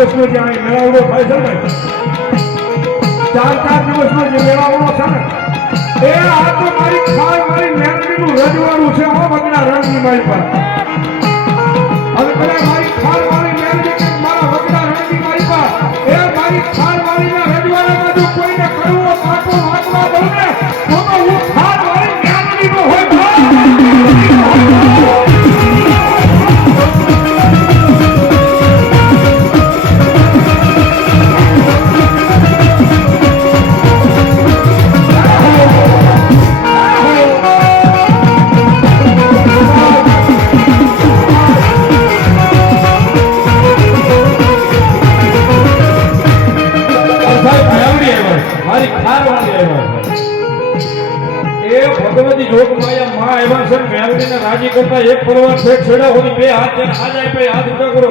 દિવસનો જે અહીં મેળાવડો થાય છે ને, 4 દિવસનો જે મેળાવડો છે ને, એ આ તો મારી ખાય મારી મેળવીનું રજવાડું છે. હો વગડા રણની મારી પર હવે કદાચ મારી ખાર મારી મેળવી કે મારા વગડા રણની મારી પર એ મારી ખાર મારીના રજવાડામાં જો કોઈને કરવો પાકો વાંચવા દઉં ને તો હું ખાર મારી મેળવીનો હોય. ભગવતી જોગ માયા માં આવ્યા છે મેળવીને રાજી કરતા એક પરવાર છેડા હોની બે હાથ હાથ ઊંચા કરો.